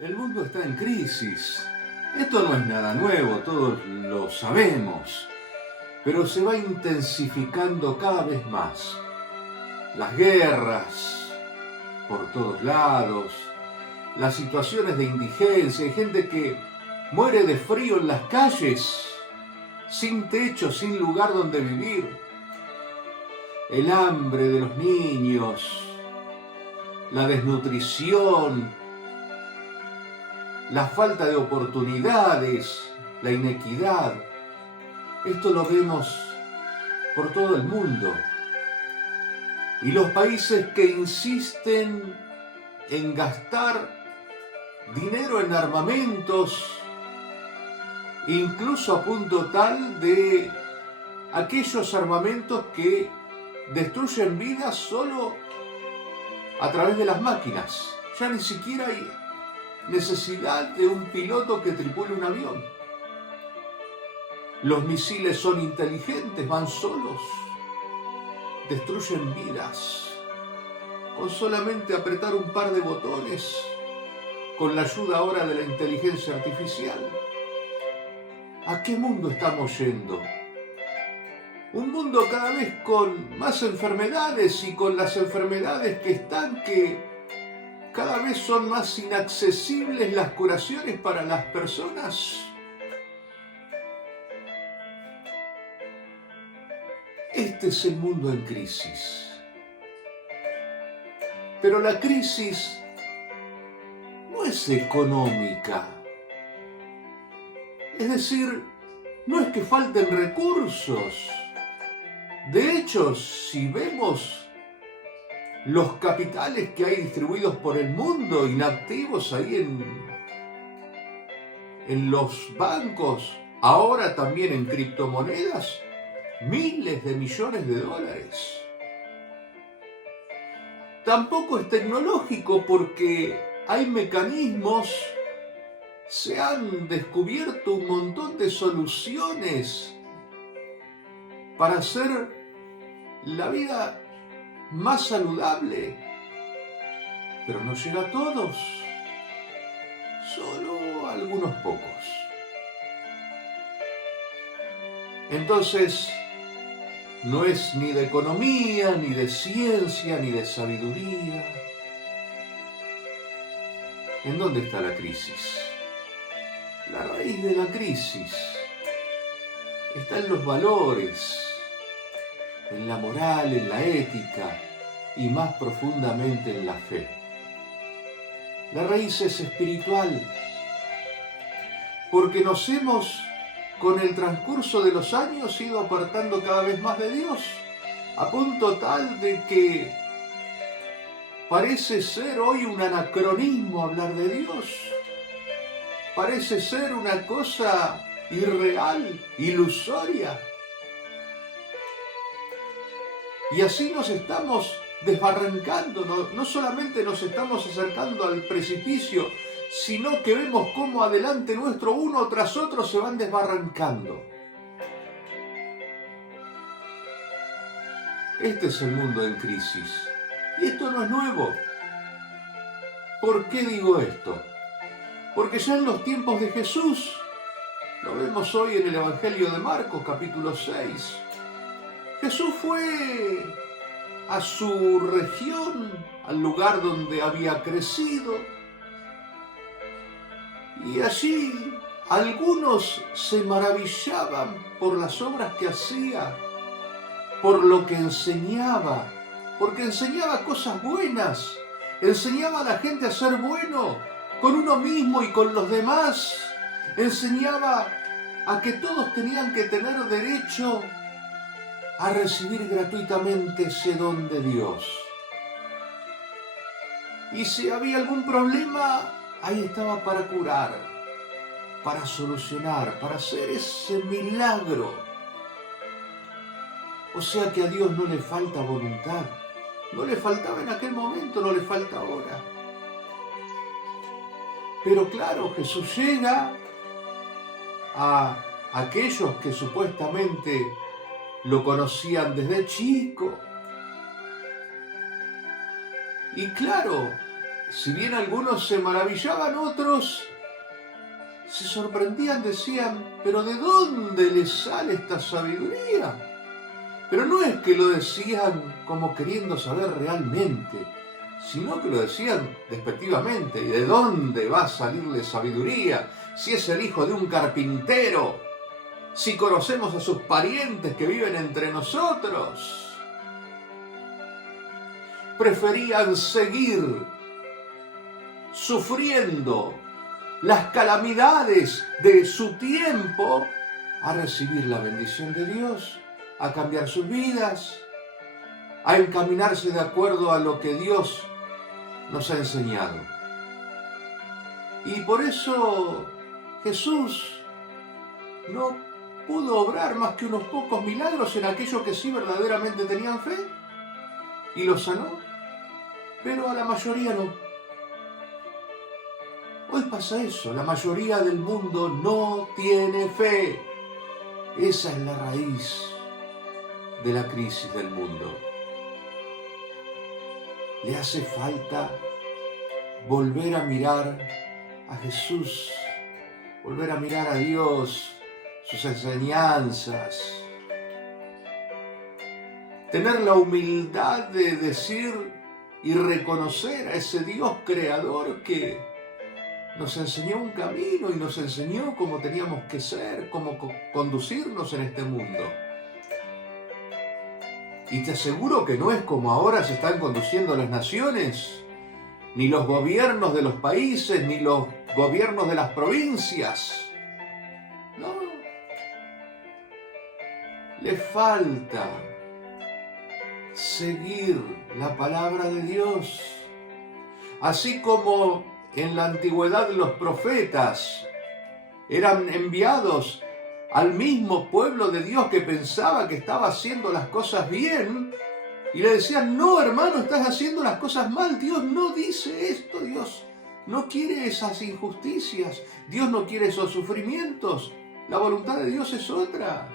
El mundo está en crisis. Esto no es nada nuevo, todos lo sabemos, pero se va intensificando cada vez más. Las guerras por todos lados, las situaciones de indigencia, hay gente que muere de frío en las calles, sin techo, sin lugar donde vivir. El hambre de los niños, la desnutrición, la falta de oportunidades, la inequidad. Esto lo vemos por todo el mundo. Y los países que insisten en gastar dinero en armamentos, incluso a punto tal de aquellos armamentos que destruyen vidas solo a través de las máquinas. Ya ni siquiera hay necesidad de un piloto que tripule un avión. Los misiles son inteligentes, van solos, destruyen vidas con solamente apretar un par de botones, con la ayuda ahora de la inteligencia artificial. ¿A qué mundo estamos yendo? Un mundo cada vez con más enfermedades y con las enfermedades que cada vez son más inaccesibles las curaciones para las personas. Este es el mundo en crisis. Pero la crisis no es económica. Es decir, no es que falten recursos. De hecho, si vemos los capitales que hay distribuidos por el mundo, inactivos ahí en los bancos, ahora también en criptomonedas, miles de millones de dólares. Tampoco es tecnológico porque hay mecanismos, se han descubierto un montón de soluciones para hacer la vida más saludable, pero no llega a todos, solo a algunos pocos. Entonces, no es ni de economía, ni de ciencia, ni de sabiduría. ¿En dónde está la crisis? La raíz de la crisis está en los valores, en la moral, en la ética y más profundamente en la fe. La raíz es espiritual, porque nos hemos, con el transcurso de los años, ido apartando cada vez más de Dios, a punto tal de que parece ser hoy un anacronismo hablar de Dios. Parece ser una cosa irreal, ilusoria. Y así nos estamos desbarrancando, no solamente nos estamos acercando al precipicio, sino que vemos cómo adelante nuestro uno tras otro se van desbarrancando. Este es el mundo en crisis. Y esto no es nuevo. ¿Por qué digo esto? Porque ya en los tiempos de Jesús, lo vemos hoy en el Evangelio de Marcos, capítulo 6, Jesús fue a su región, al lugar donde había crecido, y allí algunos se maravillaban por las obras que hacía, por lo que enseñaba, porque enseñaba cosas buenas, enseñaba a la gente a ser bueno con uno mismo y con los demás, enseñaba a que todos tenían que tener derecho a recibir gratuitamente ese don de Dios. Y si había algún problema, ahí estaba para curar, para solucionar, para hacer ese milagro. O sea que a Dios no le falta voluntad. No le faltaba en aquel momento, no le falta ahora. Pero claro, Jesús llega a aquellos que supuestamente lo conocían desde chico. Y claro, si bien algunos se maravillaban, otros se sorprendían, decían, ¿pero de dónde les sale esta sabiduría? Pero no es que lo decían como queriendo saber realmente, sino que lo decían despectivamente. ¿Y de dónde va a salirle sabiduría si es el hijo de un carpintero? Si conocemos a sus parientes que viven entre nosotros. Preferían seguir sufriendo las calamidades de su tiempo a recibir la bendición de Dios, a cambiar sus vidas, a encaminarse de acuerdo a lo que Dios nos ha enseñado. Y por eso Jesús no pudo obrar más que unos pocos milagros en aquellos que sí verdaderamente tenían fe y los sanó, pero a la mayoría no. Hoy pasa eso, la mayoría del mundo no tiene fe. Esa es la raíz de la crisis del mundo. Le hace falta volver a mirar a Jesús, volver a mirar a Dios, sus enseñanzas, tener la humildad de decir y reconocer a ese Dios creador que nos enseñó un camino y nos enseñó cómo teníamos que ser, cómo conducirnos en este mundo. Y te aseguro que no es como ahora se están conduciendo las naciones, ni los gobiernos de los países, ni los gobiernos de las provincias. No. Le falta seguir la palabra de Dios. Así como en la antigüedad los profetas eran enviados al mismo pueblo de Dios que pensaba que estaba haciendo las cosas bien y le decían, no hermano, estás haciendo las cosas mal, Dios no dice esto, Dios no quiere esas injusticias, Dios no quiere esos sufrimientos, la voluntad de Dios es otra.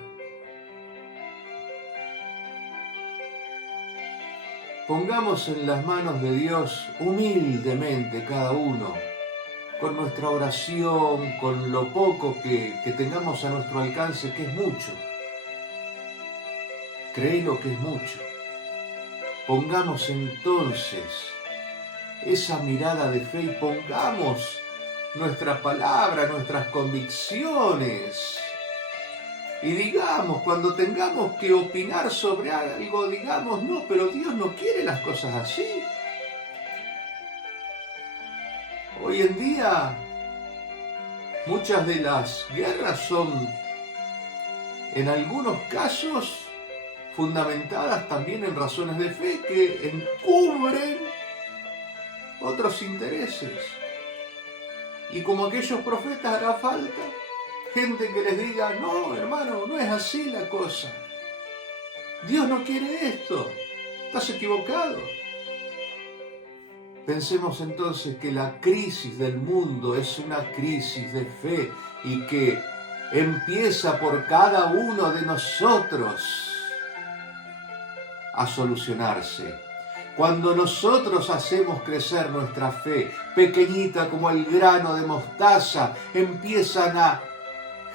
Pongamos en las manos de Dios humildemente cada uno, con nuestra oración, con lo poco que tengamos a nuestro alcance, que es mucho. Créelo que es mucho. Pongamos entonces esa mirada de fe y pongamos nuestra palabra, nuestras convicciones. Y digamos, cuando tengamos que opinar sobre algo, digamos, no, pero Dios no quiere las cosas así. Hoy en día, muchas de las guerras son, en algunos casos, fundamentadas también en razones de fe que encubren otros intereses. Y como aquellos profetas hará falta gente que les diga, no, hermano, no es así la cosa. Dios no quiere esto. Estás equivocado. Pensemos entonces que la crisis del mundo es una crisis de fe y que empieza por cada uno de nosotros a solucionarse. Cuando nosotros hacemos crecer nuestra fe, pequeñita como el grano de mostaza, empiezan a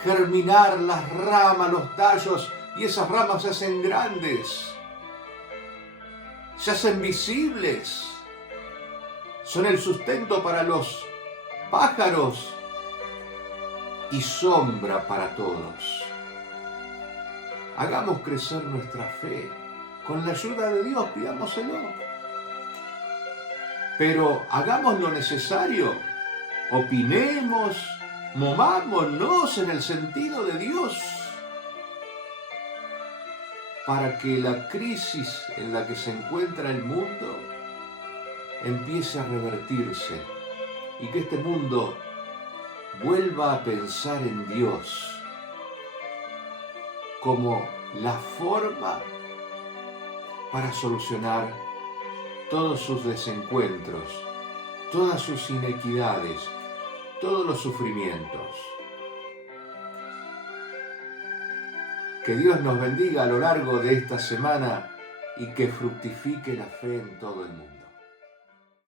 germinar las ramas, los tallos, y esas ramas se hacen grandes, se hacen visibles, son el sustento para los pájaros y sombra para todos. Hagamos crecer nuestra fe, con la ayuda de Dios, pidámoselo. Pero hagamos lo necesario, opinemos, movámonos en el sentido de Dios, para que la crisis en la que se encuentra el mundo empiece a revertirse y que este mundo vuelva a pensar en Dios como la forma para solucionar todos sus desencuentros, todas sus inequidades, todos los sufrimientos. Que Dios nos bendiga a lo largo de esta semana y que fructifique la fe en todo el mundo.